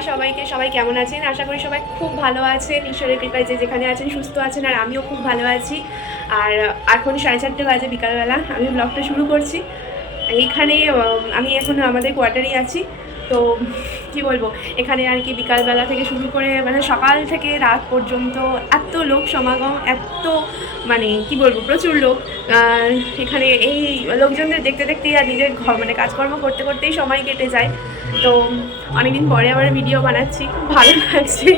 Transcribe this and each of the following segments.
High সবাইকে, সবাই কেমন আছেন? আশা করি সবাই খুব ভালো আছেন, ঈশ্বরের কৃপায় যে যেখানে আছেন সুস্থ আছেন, আর আমিও খুব ভালো আছি। আর এখন 4:30 বাজে বিকালবেলা, আমি ব্লগটা শুরু করছি। এইখানে আমি এখন আমাদের কোয়ার্টারেই আছি। তো কি বলবো, এখানে আর কি বিকালবেলা থেকে শুরু করে মানে সকাল থেকে রাত পর্যন্ত এত লোক সমাগম, এত মানে কি বলবো প্রচুর লোক। এখানে এই লোকজনদের দেখতে দেখতেই আর নিজের ঘর মানে কাজকর্ম করতে করতেই সময় কেটে যায়। তো অনেকদিন পরে আবার ভিডিও বানাচ্ছি, খুব ভালো লাগছে।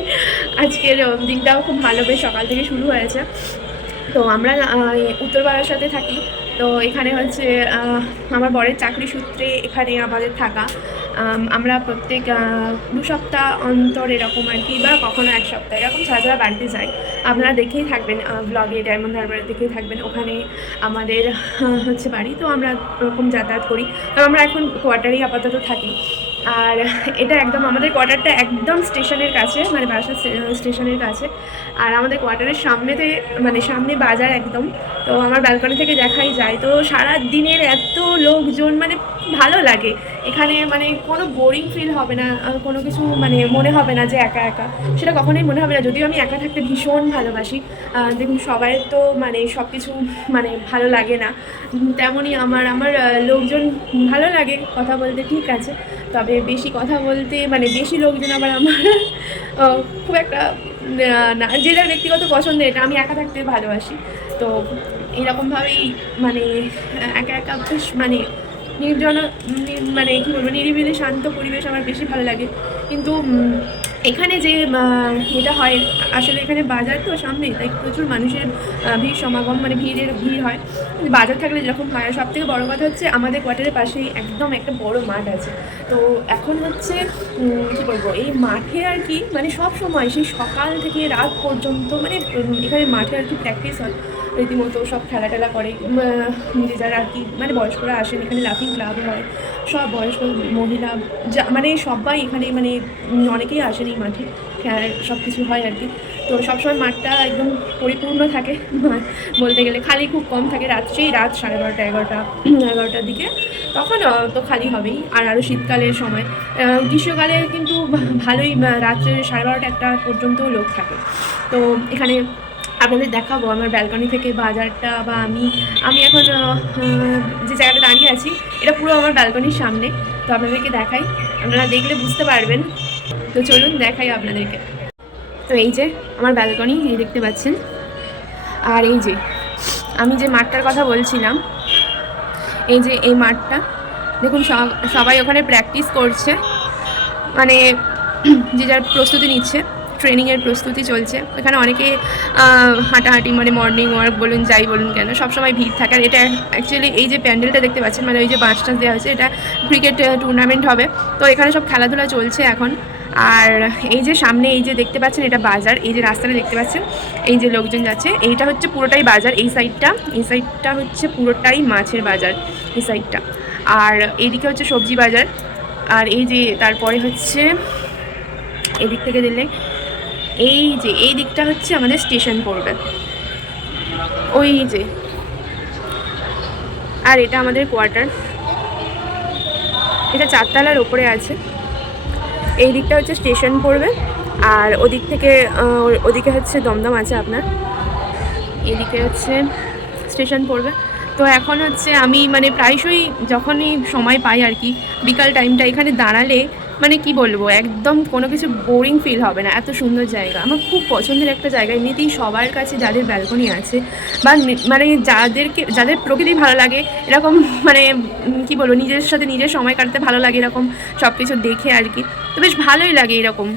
আজকের দিনটাও খুব ভালো, বেশ সকাল থেকে শুরু হয়েছে। তো আমরা উত্তরপাড়ার সাথে থাকি। তো এখানে হচ্ছে আমার বরের চাকরি সূত্রে এখানে আমাদের থাকা। আমরা প্রত্যেক 2 সপ্তাহ অন্তর এরকম আর কি, বা কখনো 1 সপ্তাহ এরকম ছাড়া ছাড়া বাড়িতে যাই। আপনারা দেখেই থাকবেন ব্লগে, ডায়মন্ড হারবারে দেখেই থাকবেন, ওখানে আমাদের হচ্ছে বাড়ি। তো আমরা ওরকম যাতায়াত করি। তো আমরা এখন কোয়ার্টারেই আপাতত থাকি। আর এটা একদম আমাদের কোয়ার্টারটা একদম স্টেশনের কাছে, মানে বারাসাত স্টেশনের কাছে। আর আমাদের কোয়ার্টারের সামনেতে মানে সামনে বাজার একদম। তো আমার ব্যালকনি থেকে দেখাই যায়। তো সারা দিনের এত লোকজন, মানে ভালো লাগে এখানে, মানে কোনো বোরিং ফিল হবে না, কোনো কিছু মানে মনে হবে না যে একা একা, সেটা কখনোই মনে হবে না। যদিও আমি একা থাকতে ভীষণ ভালোবাসি। দেখুন সবাই তো মানে সব কিছু মানে ভালো লাগে না, তেমনই আমার লোকজন ভালো লাগে কথা বলতে, ঠিক আছে। তবে বেশি কথা বলতে মানে বেশি লোকজন আবার আমার খুব একটা না, যেটা ব্যক্তিগত পছন্দ, এটা আমি একা থাকতে ভালোবাসি। তো এইরকমভাবেই মানে একা একা বেশ মানে নির্জন, মানে কী বলবো, নিরিবিলি শান্ত পরিবেশ আমার বেশি ভালো লাগে। কিন্তু এখানে যে এটা হয়, আসলে এখানে বাজার তো সামনে, তাই প্রচুর মানুষের ভিড় সমাগম, মানে ভিড় হয়। বাজার থাকলে যেরকম হয়। আর সবথেকে বড়ো কথা হচ্ছে আমাদের কোয়ার্টারের পাশেই একদম একটা বড় মাঠ আছে। তো এখন হচ্ছে কী বলবো, এই মাঠে আর কি মানে সব সময় সেই সকাল থেকে রাত পর্যন্ত মানে এখানে মাঠে আর কি প্র্যাকটিস হয় রীতিমতো, সব খেলা টেলা করে যে যারা আর কি মানে বয়স্করা আসেন, এখানে লাফিং ক্লাব হয়, সব বয়স্ক মহিলা যা মানে সবাই এখানে মানে অনেকেই আসেন এই মাঠে, খেলা সব কিছু হয় আর কি। তো সবসময় মাঠটা একদম পরিপূর্ণ থাকে বলতে গেলে, খালি খুব কম থাকে রাত্রেই, রাত 12:30 11টার দিকে, তখন তো খালি হবেই। আর আরও শীতকালের সময়, গ্রীষ্মকালে কিন্তু ভালোই রাত্রে 12:30 1টা পর্যন্তও লোক থাকে। তো এখানে আপনাদের দেখাবো আমার ব্যালকনি থেকে বাজারটা, বা আমি এখন যে জায়গাটা দাঁড়িয়ে আছি এটা পুরো আমার ব্যালকনির সামনে। তো আপনাদেরকে দেখাই, আপনারা দেখলে বুঝতে পারবেন। তো চলুন দেখাই আপনাদেরকে। তো এই যে আমার ব্যালকনি, এই দেখতে পাচ্ছেন। আর এই যে আমি যে মাঠটার কথা বলছিলাম, এই যে এই মাঠটা দেখুন, সবাই ওখানে প্র্যাকটিস করছে, মানে যে যার প্রস্তুতি নিচ্ছে, ট্রেনিংয়ের প্রস্তুতি চলছে। এখানে অনেকে হাঁটাহাঁটি মানে মর্নিং ওয়ার্ক বলুন, যাই বলুন কেন, সবসময় ভিড় থাকে। আর এটা অ্যাকচুয়ালি এই যে প্যান্ডেলটা দেখতে পাচ্ছেন, মানে ওই যে বাঁশ টাঁশ দেওয়া হয়েছে, এটা ক্রিকেট টুর্নামেন্ট হবে। তো এখানে সব খেলাধুলা চলছে এখন। আর এই যে সামনে এই যে দেখতে পাচ্ছেন, এটা বাজার। এই যে রাস্তাটা দেখতে পাচ্ছেন, এই যে লোকজন যাচ্ছে, এইটা হচ্ছে পুরোটাই বাজার। এই সাইডটা হচ্ছে পুরোটাই মাছের বাজার, এই সাইডটা। আর এইদিকে হচ্ছে সবজি বাজার। আর এই যে তারপরে হচ্ছে এদিক থেকে দিলে এই যে এই দিকটা হচ্ছে আমাদের স্টেশন পড়বে, ওই যে। আর এটা আমাদের কোয়ার্টার, এটা 4 তলার ওপরে আছে। এই দিকটা হচ্ছে স্টেশন পড়বে, আর ওদিক থেকে ওদিকে হচ্ছে দমদম আছে আপনার, এদিকে হচ্ছে স্টেশন পড়বে। তো এখন হচ্ছে আমি মানে প্রায়শই যখনই সময় পাই আর কি, বিকাল টাইমটা এখানে দাঁড়ালে মানে কি বলবো, একদম কোনো কিছু বোরিং ফিল হবে না। এত সুন্দর জায়গা, আমার খুব পছন্দের একটা জায়গা। এমনিতেই সবার কাছে যাদের ব্যালকনি আছে, বা মানে যাদের প্রকৃতি ভালো লাগে এরকম, মানে কি বলবো, নিজের সাথে নিজের সময় কাটাতে ভালো লাগে এরকম সব কিছু দেখে আর কি। তো বেশ ভালোই লাগে এরকম।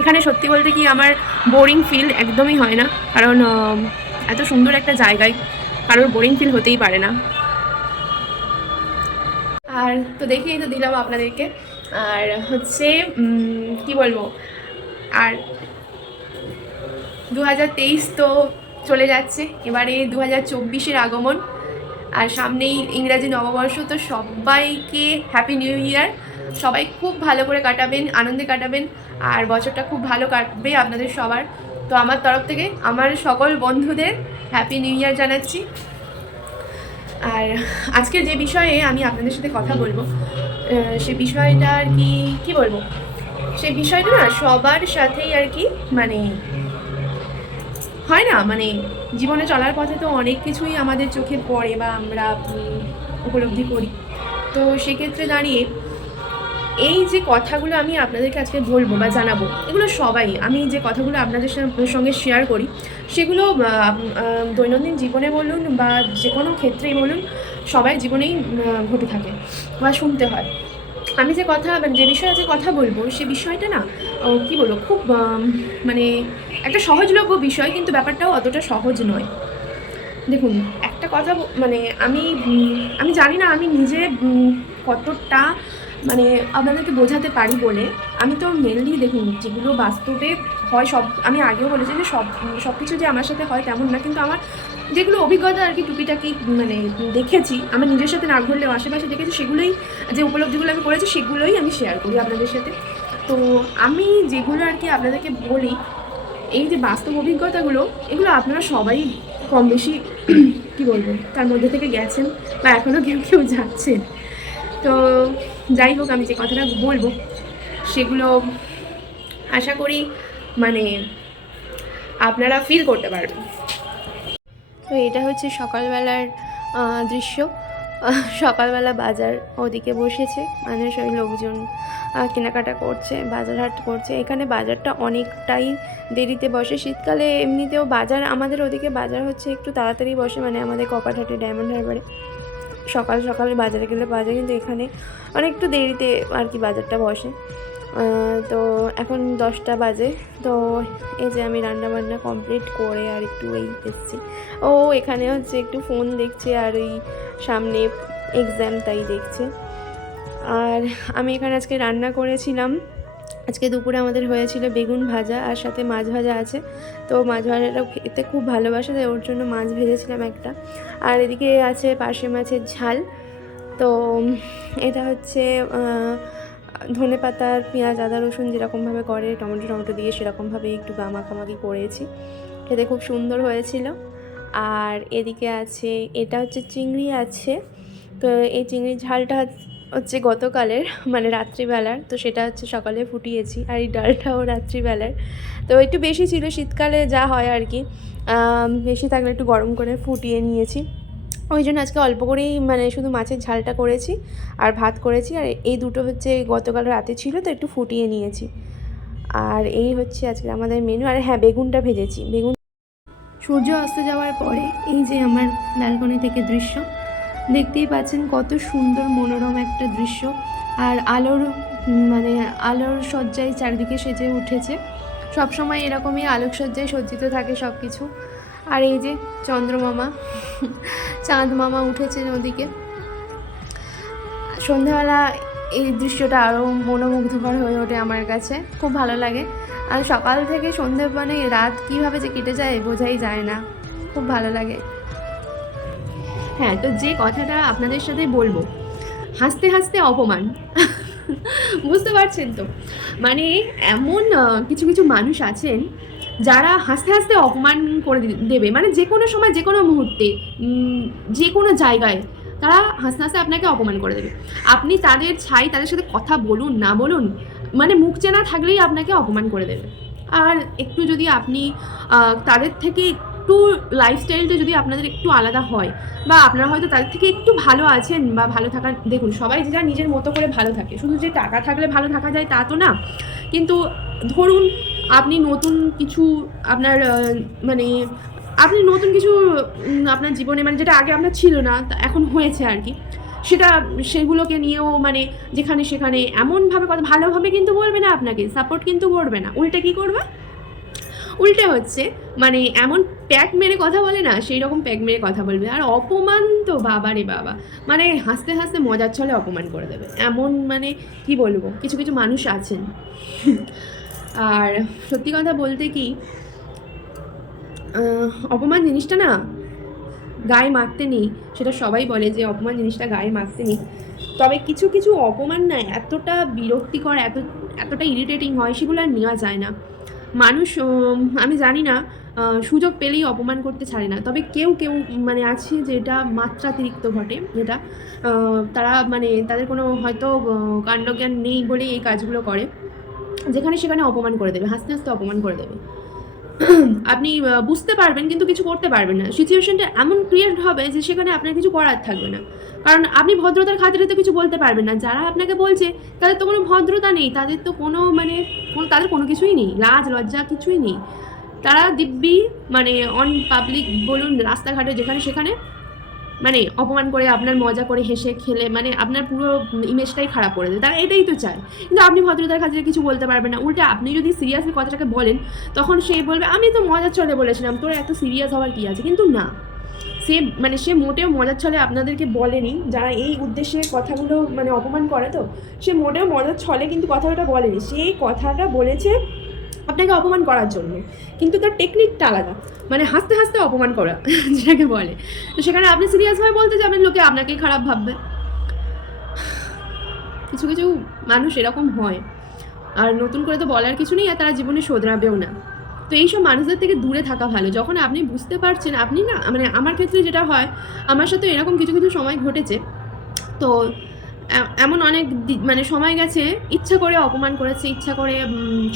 এখানে সত্যি বলতে কি আমার বোরিং ফিল একদমই হয় না, কারণ এত সুন্দর একটা জায়গায় কারোর বোরিং ফিল হতেই পারে না। আর তো দেখেই তো দিলাম আপনাদেরকে। আর হচ্ছে কি বলবো, আর 2023 তো চলে যাচ্ছে, এবারে 2024-এর আগমন। আর সামনেই ইংরাজি নববর্ষ। তো সবাইকে হ্যাপি নিউ ইয়ার। সবাই খুব ভালো করে কাটাবেন, আনন্দে কাটাবেন, আর বছরটা খুব ভালো কাটবে আপনাদের সবার। তো আমার তরফ থেকে আমার সকল বন্ধুদের হ্যাপি নিউ ইয়ার জানাচ্ছি। আর আজকে যে বিষয়ে আমি আপনাদের সাথে কথা বলবো, সে বিষয়টা আর কি বলবো, সেই বিষয়টা না সবার সাথেই আর কি মানে হয় না, মানে জীবনে চলার পথে তো অনেক কিছুই আমাদের চোখে পড়ে বা আমরা উপলব্ধি করি। তো সেক্ষেত্রে দাঁড়িয়ে এই যে কথাগুলো আমি আপনাদেরকে আজকে বলবো বা জানাবো, এগুলো সবাই, আমি যে কথাগুলো আপনাদের সঙ্গে শেয়ার করি সেগুলো দৈনন্দিন জীবনে বলুন বা যে কোনো ক্ষেত্রেই বলুন, সবাই জীবনেই ঘটে থাকে বা শুনতে হয়। আমি যে কথা মানে যে বিষয়ে আজকে কথা বলবো সে বিষয়টা না কী বলবো, খুব মানে একটা সহজলভ্য বিষয়, কিন্তু ব্যাপারটাও অতটা সহজ নয়। দেখুন, একটা কথা মানে আমি জানি না আমি নিজে কতটা মানে আপনাদেরকে বোঝাতে পারি বলে। আমি তো মেনলি দেখুন যেগুলো বাস্তবে হয় সব, আমি আগেও বলেছি যে সব কিছু যে আমার সাথে হয় তেমন না, কিন্তু আমার যেগুলো অভিজ্ঞতা আর কি টুকিটাকি মানে দেখেছি, আমার নিজের সাথে না ঘটলেও আশেপাশে দেখেছি, সেগুলোই যে উপলব্ধিগুলো আমি করেছি সেগুলোই আমি শেয়ার করি আপনাদের সাথে। তো আমি যেগুলো আর কি আপনাদেরকে বলি, এই যে বাস্তব অভিজ্ঞতাগুলো, এগুলো আপনারা সবাই কম বেশি কী বলবো তার মধ্যে থেকে গেছেন বা এখনও কেউ কেউ যাচ্ছেন। তো যাই হোক, আমি যে কথাটা বলবো সেগুলো আশা করি মানে আপনারা ফিল করতে পারবেন। তো এটা হচ্ছে সকালবেলার দৃশ্য। সকালবেলা বাজার ওদিকে বসেছে, মানুষ ওই লোকজন কেনাকাটা করছে, বাজার হাট করছে। এখানে বাজারটা অনেকটাই দেরিতে বসে। শীতকালে এমনিতেও বাজার আমাদের ওদিকে বাজার হচ্ছে একটু তাড়াতাড়ি বসে, মানে আমাদের কপারহাটে, ডায়মন্ড হারবারে সকাল সকালে বাজারে গেলে পাওয়া যায়, কিন্তু এখানে অনেকটু দেরিতে আর কি বাজারটা বসে। তো এখন 10টা বাজে। তো এই যে আমি রান্নাবান্না কমপ্লিট করে আর একটু এই এসেছি। ও এখানে হচ্ছে একটু ফোন দেখছে আর ওই সামনে এক্সাম তাই দেখছে। আর আমি এখানে আজকে রান্না করেছিলাম, আজকে দুপুরে আমাদের হয়েছিল বেগুন ভাজা আর সাথে মাছ ভাজা আছে। তো মাছ ভাজাটাও খেতে খুব ভালোবাসে, তাই ওর জন্য মাছ ভেজেছিলাম একটা। আর এদিকে আছে পার্শে মাছের ঝাল। তো এটা হচ্ছে ধনে পাতার পেঁয়াজ আদা রসুন যেরকমভাবে করে টমেটো দিয়ে সেরকমভাবে একটু মাখামাখি করেছি, খেতে খুব সুন্দর হয়েছিল। আর এদিকে আছে, এটা হচ্ছে চিংড়ি আছে। তো এই চিংড়ির ঝালটা হচ্ছে গতকালের মানে রাত্রিবেলার, তো সেটা হচ্ছে সকালে ফুটিয়েছি। আর এই ডালটাও রাত্রিবেলার। তো একটু বেশি ছিল, শীতকালে যা হয় আর কি, বেশি থাকলে একটু গরম করে ফুটিয়ে নিয়েছি। ওই জন্য আজকে অল্প করেই মানে শুধু মাছের ঝালটা করেছি আর ভাত করেছি। আর এই দুটো হচ্ছে গতকাল রাতে ছিল, তো একটু ফুটিয়ে নিয়েছি। আর এই হচ্ছে আজকে আমাদের মেনু। আর হ্যাঁ, বেগুনটা ভেজেছি। বেগুন সূর্য অস্ত যাওয়ার পরে এই যে আমার ব্যালকনি থেকে দৃশ্য দেখতেই পাচ্ছেন, কত সুন্দর মনোরম একটা দৃশ্য। আর মানে আলোর সজ্জায় চারিদিকে সেজে উঠেছে। সবসময় এরকমই আলোকসজ্জায় সজ্জিত থাকে সব কিছু। আর এই যে চন্দ্রমামা, চাঁদ মামা উঠেছেন ওদিকে। সন্ধ্যাবেলা এই দৃশ্যটা আরও মনোমুগ্ধকর হয়ে ওঠে আমার কাছে, খুব ভালো লাগে। আর সকাল থেকে সন্ধ্যে মানে রাত কীভাবে যে কেটে যায় বোঝাই যায় না, খুব ভালো লাগে। হ্যাঁ, তো যে কথাটা আপনাদের সাথে বলবো, হাসতে হাসতে অপমান বুঝতে পারছেন তো, মানে এমন কিছু কিছু মানুষ আছেন যারা হাসতে হাসতে অপমান করে দেবে, মানে যে কোনো সময় যে কোনো মুহূর্তে যে কোনো জায়গায় তারা হাসতে হাসতে আপনাকে অপমান করে দেবে। আপনি তাদের তাদের সাথে কথা বলুন না বলুন, মানে মুখ চেনা থাকলেই আপনাকে অপমান করে দেবে। আর একটু যদি আপনি তাদের থেকে একটু লাইফস্টাইলটা যদি আপনাদের একটু আলাদা হয়, বা আপনারা হয়তো তাদের থেকে একটু ভালো আছেন বা ভালো থাকার, দেখুন সবাই যে যা নিজের মতো করে ভালো থাকে, শুধু যে টাকা থাকলে ভালো থাকা যায় তা তো না। কিন্তু ধরুন আপনি নতুন কিছু আপনার মানে আপনি নতুন কিছু আপনার জীবনে মানে যেটা আগে আপনার ছিল না এখন হয়েছে আর কি, সেগুলোকে নিয়েও মানে যেখানে সেখানে এমনভাবে কথা, ভালোভাবে কিন্তু বলবে না আপনাকে, সাপোর্ট কিন্তু করবে না, উল্টে কী করবে, উল্টে হচ্ছে মানে এমন প্যাক মেরে কথা বলে না, সেই রকম প্যাক মেরে কথা বলবে। আর অপমান তো বাবা রে বাবা, মানে হাসতে হাসতে মজার ছলে অপমান করে দেবে, এমন মানে কি বলবো, কিছু কিছু মানুষ আছেন। আর সত্যি কথা বলতে কি, অপমান জিনিসটা না গায়ে মাখতে নেই, সেটা সবাই বলে যে অপমান জিনিসটা গায়ে মাখতে নেই। তবে কিছু কিছু অপমান না এতটা বিরক্তিকর, এতটা ইরিটেটিং হয়, সেগুলো আর নেওয়া যায় না। মানুষ আমি জানি না সুযোগ পেলেই অপমান করতে ছাড়ে না, তবে কেউ কেউ মানে আছে যেটা মাত্রাতিরিক্ত ঘটে, যেটা তারা মানে তাদের কোনো হয়তো কাণ্ডজ্ঞান নেই বলেই এই কাজগুলো করে। যেখানে সেখানে অপমান করে দেবে, হাসতে হাসতে অপমান করে দেবে। আপনি বুঝতে পারবেন কিন্তু কিছু করতে পারবেন না। সিচুয়েশনটা এমন ক্রিয়েট হবে যে সেখানে আপনার কিছু করার থাকবে না, কারণ আপনি ভদ্রতার খাতিরে তো কিছু বলতে পারবেন না। যারা আপনাকে বলছে তাদের তো কোনো ভদ্রতা নেই, তাদের তো কোনো মানে তাদের কোনো কিছুই নেই, লাজ লজ্জা কিছুই নেই। তারা দিব্যি মানে অন পাবলিক বলুন, রাস্তাঘাটে যেখানে সেখানে মানে অপমান করে, আপনার মজা করে, হেসে খেলে মানে আপনার পুরো ইমেজটাই খারাপ করে দেয়। তারা এটাই তো চায়। কিন্তু আপনি ভদ্রতার খাতিরে কিছু বলতে পারবেন না। উল্টে আপনি যদি সিরিয়াসলি কথাটাকে বলেন, তখন সে বলবে আমি তো মজার ছলে বলেছিলাম, তোর এত সিরিয়াস হওয়ার কী আছে। কিন্তু না, সে মোটেও মজার ছলে আপনাদেরকে বলেনি। যারা এই উদ্দেশ্যে কথাগুলো মানে অপমান করে, তো সে মোটেও মজার ছলে কিন্তু কথাটা বলেনি। সেই কথাটা বলেছে আপনাকে অপমান করার জন্য, কিন্তু তার টেকনিকটা আলাদা, মানে হাসতে হাসতে অপমান করা যেটাকে বলে। তো সেখানে আপনি সিরিয়াসভাবে বলতে যাবেন, লোকে আপনাকেই খারাপ ভাববে। কিছু কিছু মানুষ এরকম হয়, আর নতুন করে তো বলার কিছু নেই, আর তারা জীবনে শোধরাবেও না। তো এইসব মানুষদের থেকে দূরে থাকা ভালো। যখন আপনি বুঝতে পারছেন, আপনি না মানে আমার ক্ষেত্রে যেটা হয়, আমার সাথে এরকম কিছু কিছু সময় ঘটেছে। তো এমন অনেক মানে সময় গেছে, ইচ্ছা করে অপমান করেছে, ইচ্ছা করে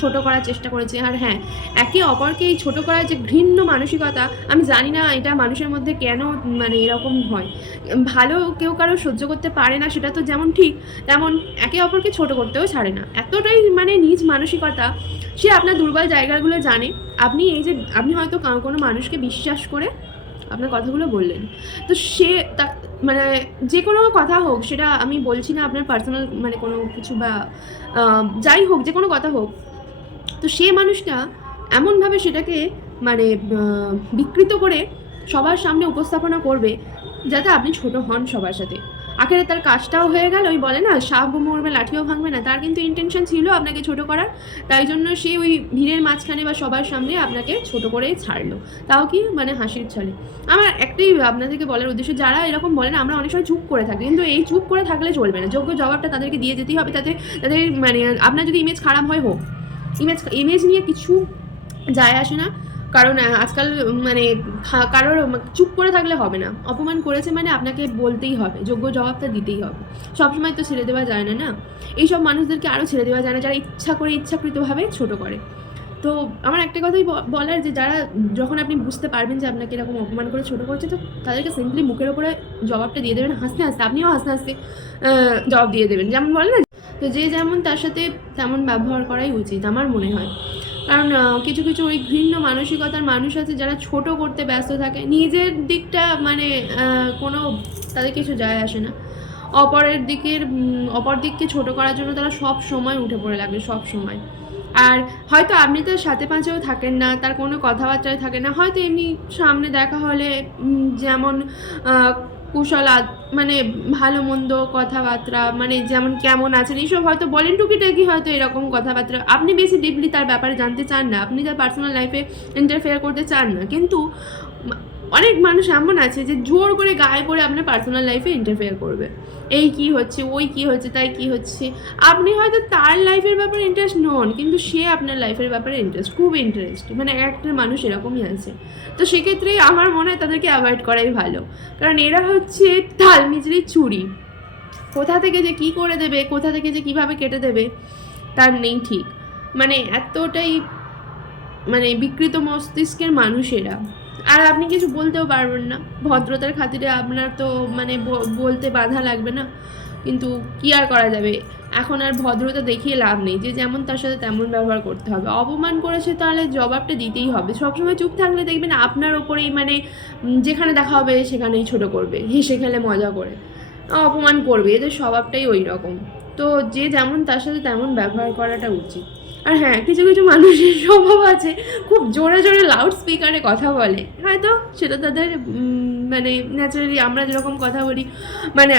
ছোট করার চেষ্টা করেছে। আর হ্যাঁ, একে অপরকে এই ছোটো করার যে ঘৃণ্য মানসিকতা, আমি জানি না এটা মানুষের মধ্যে কেন মানে এরকম হয়। ভালো কেউ কারো সহ্য করতে পারে না, সেটা তো যেমন ঠিক, তেমন একে অপরকে ছোট করতেও ছাড়ে না। এতটাই মানে নিজ মানসিকতা। সে আপনার দুর্বল জায়গাগুলো জানে। আপনি এই যে আপনি হয়তো কোনো মানুষকে বিশ্বাস করে আপনার কথাগুলো বললেন, তো সে মানে যে কোনো কথা হোক, সেটা আমি বলছি না আপনার পার্সোনাল মানে কোনো কিছু বা যাই হোক, যে কোনো কথা হোক, তো সে মানুষটা এমনভাবে সেটাকে মানে বিকৃত করে সবার সামনে উপস্থাপনা করবে যাতে আপনি ছোট হন সবার সাথে। আখেরে তার কাজটাও হয়ে গেল। ওই বলে না, সাপ মরবে লাঠিও ভাঙবে না। তার কিন্তু ইন্টেনশন ছিল আপনাকে ছোট করার, তাই জন্য সে ওই ভিড়ের মাঝখানে বা সবার সামনে আপনাকে ছোট করেই ছাড়লো, তাও কি মানে হাসির ছলে। আমার একটাই আপনাদেরকে বলার উদ্দেশ্য, যারা এরকম বলেন, আমরা অনেক সময় চুপ করে থাকি, কিন্তু এই চুপ করে থাকলে চলবে না। যোগ্য জবাবটা তাদেরকে দিয়ে যেতেই হবে। তাদের মানে আপনার যদি ইমেজ খারাপ হয় হোক, ইমেজ নিয়ে কিছু যায় আসে না। কারণ আজকাল মানে কারোর চুপ করে থাকলে হবে না। অপমান করেছে মানে আপনাকে বলতেই হবে, যোগ্য জবাবটা দিতেই হবে। সবসময় তো ছেড়ে দেওয়া যায় না, না। এইসব মানুষদেরকে আরও ছেড়ে দেওয়া যায় না, যারা ইচ্ছা করে ইচ্ছাকৃতভাবে ছোট করে। তো আমার একটা কথাই বলার, যে যারা যখন আপনি বুঝতে পারবেন যে আপনাকে এরকম অপমান করে ছোটো করছে, তো তাদেরকে সিম্পলি মুখের ওপরে জবাবটা দিয়ে দেবেন, হাসতে হাসতে। আপনিও হাসতে হাসতে জবাব দিয়ে দেবেন। যেমন বলে না, তো যে যেমন তার সাথে তেমন ব্যবহার করাই উচিত আমার মনে হয়। কারণ কিছু কিছু ওই ঘৃণ্য মানসিকতার মানুষ আছে, যারা ছোট করতে ব্যস্ত থাকে, নিজের দিকটা মানে কোনো তাদের কিছু যায় আসে না। অপর দিককে ছোট করার জন্য তারা সব সময় উঠে পড়ে লাগে, সব সময়। আর হয়তো আপনি তার সাথে পাঁচেও থাকেন না, তার কোনো কথাবার্তায় থাকে না, হয়তো এমনি সামনে দেখা হলে যেমন কুশল মানে ভালো মন্দ কথাবার্তা, মানে যেমন কেমন আছেন এইসব হয়তো বলেন, টুকিটাকি হয়তো এরকম কথাবার্তা। আপনি বেশি ডিপলি তার ব্যাপারে জানতে চান না, আপনি তার পার্সোনাল লাইফে ইন্টারফেয়ার করতে চান না। কিন্তু অনেক মানুষ এমন আছে যে জোর করে গায়ে পড়ে আপনার পার্সোনাল লাইফে ইন্টারফেয়ার করবে। এই কি হচ্ছে, ওই কি হচ্ছে, তাই কি হচ্ছে। আপনি হয়তো তার লাইফের ব্যাপারে ইন্টারেস্ট নন, কিন্তু সে আপনার লাইফের ব্যাপারে খুব ইন্টারেস্ট। মানে একটা মানুষ এরকমই আছে। তো সেক্ষেত্রে আমার মনে হয় তাদেরকে অ্যাভয়েড করাই ভালো, কারণ এরা হচ্ছে তাল মিচড়ি ছুরি। কোথা থেকে যে কী করে দেবে, কোথা থেকে যে কীভাবে কেটে দেবে তার নেই ঠিক। মানে এতটাই মানে বিকৃত মস্তিষ্কের মানুষেরা। আর আপনি কিছু বলতেও পারবেন না, ভদ্রতার খাতিরে আপনার তো মানে বলতে বাধা লাগবে না। কিন্তু কী আর করা যাবে, এখন আর ভদ্রতা দেখিয়ে লাভ নেই। যে যেমন তার সাথে তেমন ব্যবহার করতে হবে। অপমান করেছে তাহলে জবাবটা দিতেই হবে। সবসময় চুপ থাকলে দেখবেন আপনার ওপরেই মানে যেখানে দেখা হবে সেখানেই ছোট করবে, হেসে খেলে মজা করে অপমান করবে। এদের স্বভাবটাই ওই রকম। তো যে যেমন তার সাথে তেমন ব্যবহার করাটা উচিত। আর হ্যাঁ, কিছু কিছু মানুষের স্বভাব আছে, খুব জোরে জোরে লাউড স্পিকারে কথা বলে। হয়তো সেটা তাদের মানে ন্যাচারালি আমরা যেরকম কথা বলি, মানে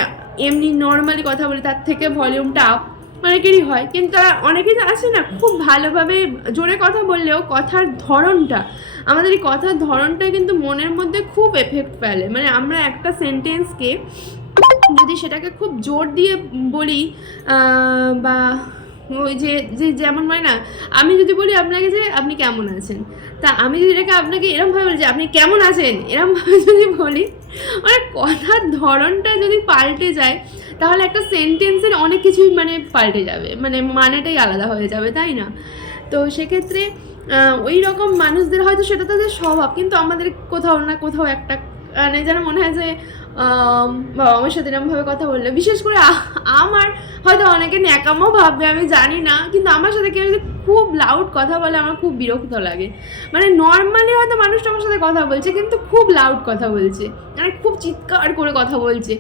এমনি নর্মালি কথা বলি, তার থেকে ভলিউমটা আপ অনেকেরই হয়। কিন্তু তারা অনেকেই আছে না, খুব ভালোভাবে জোরে কথা বললেও কথার ধরনটা, আমাদের এই কথার ধরনটা কিন্তু মনের মধ্যে খুব এফেক্ট ফেলে। মানে আমরা একটা সেন্টেন্সকে যদি সেটাকে খুব জোর দিয়ে বলি, বা ওই যে যেমন হয় না, আমি যদি বলি আপনাকে যে আপনি কেমন আছেন, তা আমি যদি এটাকে আপনাকে এরমভাবে বলি যে আপনি কেমন আছেন, এরমভাবে যদি বলি, মানে কথার ধরনটা যদি পাল্টে যায় তাহলে একটা সেন্টেন্সের অনেক কিছুই মানে পাল্টে যাবে, মানে মানেটাই আলাদা হয়ে যাবে, তাই না? তো সেক্ষেত্রে ওই রকম মানুষদের হয়তো সেটা তাদের স্বভাব, কিন্তু আমাদের কোথাও না কোথাও একটা মানে যেন মনে হয় যে বাবা আমার সাথে এরকমভাবে কথা বললে, বিশেষ করে আমার হয়তো অনেকে ন্যাকামও ভাববে আমি জানি না, কিন্তু আমার সাথে কেউ যদি খুব লাউড কথা বলে আমার খুব বিরক্ত লাগে। মানে নর্মালি হয়তো মানুষটা আমার সাথে কথা বলছে কিন্তু খুব লাউড কথা বলছে, মানে খুব চিৎকার করে কথা বলছে।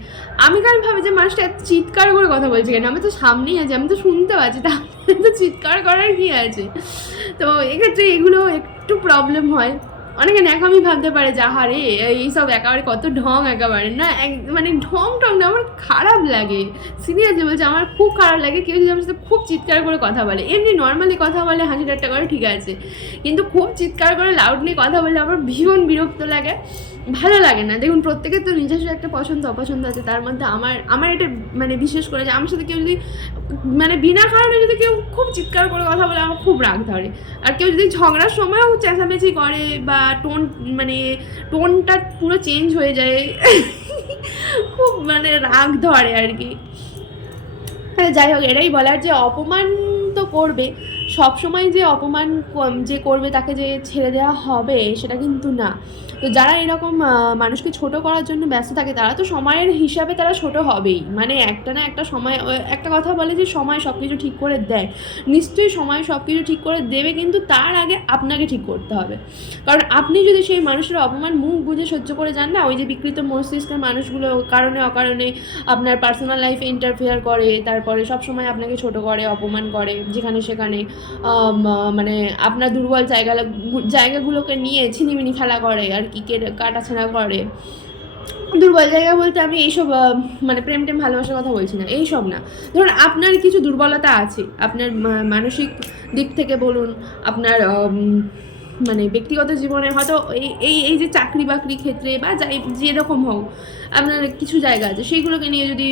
আমি কারণ ভাবি যে মানুষটা এত চিৎকার করে কথা বলছে কেন, আমি তো সামনেই আছি, আমি তো শুনতে পাচ্ছি, তাহলে তো চিৎকার করার কী আছে? তো এক্ষেত্রে এগুলো একটু প্রবলেম হয়। অনেকে ন্যাকামি ভাবতে পারে যে আহারে এইসব একেবারে কত ঢং, একেবারে না মানে ঢং টং না, আমার খারাপ লাগে, সিরিয়াসলি বলছে আমার খুব খারাপ লাগে কেউ যদি আমার সাথে খুব চিৎকার করে কথা বলে। এমনি নর্মালি কথা বলে হাসি ঠাট্টা করে ঠিক আছে, কিন্তু খুব চিৎকার করে লাউডলি কথা বলে আমার ভীষণ বিরক্ত লাগে, ভালো লাগে না। দেখুন প্রত্যেকের তো নিজস্ব একটা পছন্দ অপছন্দ আছে, তার মধ্যে আমার এটা মানে বিশেষ করে যে আমার সাথে কেউ যদি মানে বিনা কারণে যদি কেউ খুব চিৎকার করে কথা বলে আমার খুব রাগ ধরে। আর কেউ যদি ঝগড়ার সময়ও চেঁচামেচি করে বা টোনটা পুরো চেঞ্জ হয়ে যায় খুব মানে রাগ ধরে আর কি। যাই হোক, এটাই বলার যে অপমান তো করবে, সবসময় যে অপমান যে করবে তাকে যে ছেড়ে দেওয়া হবে সেটা কিন্তু না। তো যারা এরকম মানুষকে ছোট করার জন্য ব্যস্ত থাকে তারা তো সময়ের হিসাবে তারা ছোট হবেই, মানে একটা না একটা সময়, একটা কথা বলে যে সময় সব কিছু ঠিক করে দেয়, নিশ্চয়ই সময় সব কিছু ঠিক করে দেবে, কিন্তু তার আগে আপনাকে ঠিক করতে হবে। কারণ আপনি যদি সেই মানুষের অপমান মুখ বুঝে সহ্য করে যান না, ওই যে বিকৃত মস্তিষ্কের মানুষগুলো কারণে অকারণে আপনার পার্সোনাল লাইফে ইন্টারফেয়ার করে, তারপরে সবসময় আপনাকে ছোট করে অপমান করে যেখানে সেখানে, মানে আপনার দুর্বল জায়গাগুলোকে নিয়ে ছিনিমিনি খেলা করে আর কি, কাটাছেঁড়া করে। দুর্বল জায়গা বলতে আমি এইসব মানে প্রেম ভালোবাসার কথা বলছি না, এইসব না। ধরুন আপনার কিছু দুর্বলতা আছে, আপনার মানসিক দিক থেকে বলুন, আপনার মানে ব্যক্তিগত জীবনে হয়তো এই যে চাকরি বাকরি ক্ষেত্রে বা যেরকম হোক আপনার কিছু জায়গা আছে, সেইগুলোকে নিয়ে যদি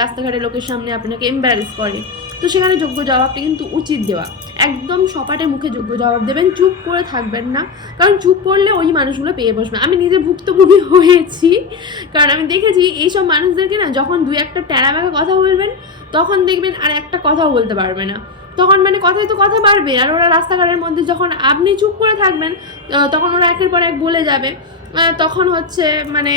রাস্তাঘাটে লোকের সামনে আপনাকে এম্বারেস করে, তো সেখানে যোগ্য জবাবটা কিন্তু উচিত দেওয়া। একদম সপাটে মুখে যোগ্য জবাব দেবেন, চুপ করে থাকবেন না, কারণ চুপ করলে ওই মানুষগুলো পেয়ে বসবে। আমি নিজে ভুক্তভোগী হয়েছি, কারণ আমি দেখেছি এইসব মানুষদেরকে না যখন দু একটা ট্যাড়া ব্যাগা কথা বলবেন তখন দেখবেন আর একটা কথাও বলতে পারবে না, তখন মানে কথায় তো কথা বাড়বে, আর ওরা রাস্তাঘাটের মধ্যে যখন আপনি চুপ করে থাকবেন তখন ওরা একের পর এক বলে যাবে, তখন হচ্ছে মানে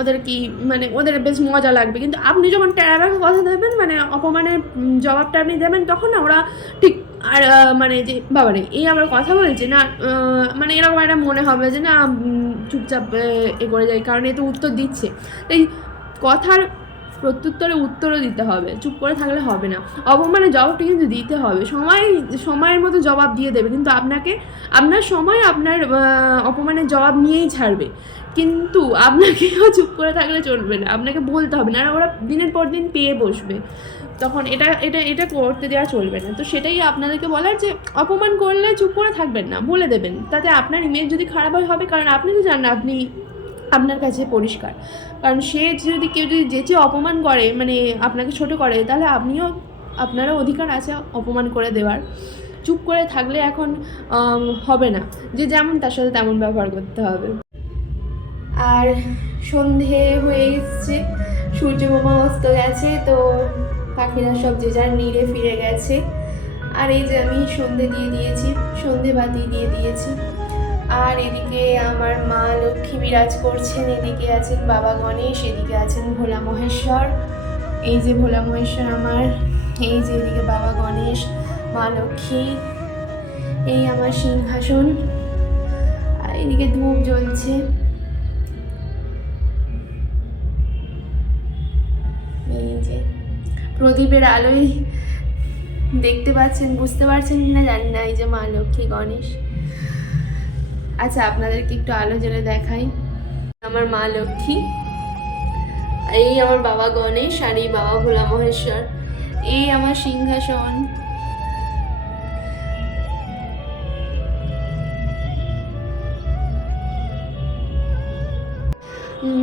ওদের কি মানে ওদের বেশ মজা লাগবে। কিন্তু আপনি যখন ট্যাড়াব্যাকা কথা দেবেন, মানে অপমানের জবাবটা আপনি দেবেন, তখন না ওরা ঠিক আর মানে যে বাবারে এই আমার কথা বলছে না, মানে এরকম একটা মনে হবে যে না চুপচাপ এ করে যায়, কারণ এ তো উত্তর দিচ্ছে। তাই কথার প্রত্যুত্তরে উত্তরও দিতে হবে, চুপ করে থাকলে হবে না। অপমানের জবাবটা কিন্তু দিতে হবে, সময়ের মতো জবাব দিয়ে দেবে, কিন্তু আপনার সময় আপনার অপমানের জবাব নিয়েই ছাড়বে, কিন্তু আপনাকেও চুপ করে থাকলে চলবে না, আপনাকে বলতে হবে না, আর ওরা দিনের পর দিন পেয়ে বসবে, তখন এটা করতে দেওয়া চলবে না। তো সেটাই আপনাদেরকে বলার যে অপমান করলে চুপ করে থাকবেন না, বলে দেবেন, তাতে আপনার ইমেজ যদি খারাপ হবে, কারণ আপনি তো জানেন আপনি আপনার কাছে পরিষ্কার, কারণ কেউ যদি যেচে অপমান করে মানে আপনাকে ছোট করে, তাহলে আপনারও অধিকার আছে অপমান করে দেওয়ার। চুপ করে থাকলে এখন হবে না, যে যেমন তার সাথে তেমন ব্যবহার করতে হবে। আর সন্ধে হয়ে এসছে, সূর্য মামা অস্ত গেছে, তো পাখিরা সব যে যার নীড়ে ফিরে গেছে। আর এই যে আমি সন্ধে বাতি দিয়ে দিয়েছি। আর এদিকে আমার মা লক্ষ্মী বিরাজ করছেন, এদিকে আছেন বাবা গণেশ, এদিকে আছেন ভোলা মহেশ্বর। এই যে ভোলা মহেশ্বর আমার, এই যে এদিকে বাবা গণেশ, মা লক্ষ্মী, এই আমার সিংহাসন, আর এদিকে ধূপ জ্বলছে। এই যে প্রদীপের আলোয় দেখতে পাচ্ছেন, বুঝতে পারছেন কিনা জানি না, এই যে মা লক্ষ্মী গণেশ। আচ্ছা আপনাদেরকে একটু আলো জ্বেলে দেখাই। আমার মা লক্ষ্মী, এই আমার বাবা গণেশ, আর এই বাবা ভোলা মহেশ্বর, এই আমার সিংহাসন।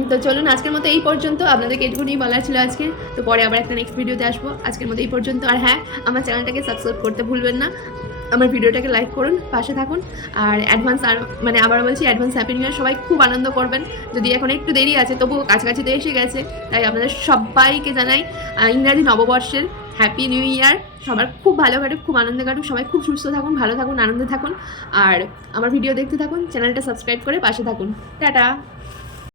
তো চলুন আজকের মতো এই পর্যন্ত, আপনাদেরকে এটুকুনি বলার ছিল আজকে। তো পরে আবার একটা নেক্সট ভিডিওতে আসবো, আজকের মতো এই পর্যন্ত। আর হ্যাঁ, আমার চ্যানেলটাকে সাবস্ক্রাইব করতে ভুলবেন না। আমার ভিডিওটাকে লাইক করুন, পাশে থাকুন। আর অ্যাডভান্স, আর মানে আবার বলছি অ্যাডভান্স হ্যাপি নিউ ইয়ার। সবাই খুব আনন্দ করবেন, যদি এখন একটু দেরি আছে তবুও কাছাকাছি তো এসে গেছে। তাই আপনাদের সবাইকে জানাই ইংরাজি নববর্ষের হ্যাপি নিউ ইয়ার। সবার খুব ভালো কাটুক, খুব আনন্দে কাটুক, সবাই খুব সুস্থ থাকুন, ভালো থাকুন, আনন্দে থাকুন। আর আমার ভিডিও দেখতে থাকুন, চ্যানেলটা সাবস্ক্রাইব করে পাশে থাকুন। টাটা।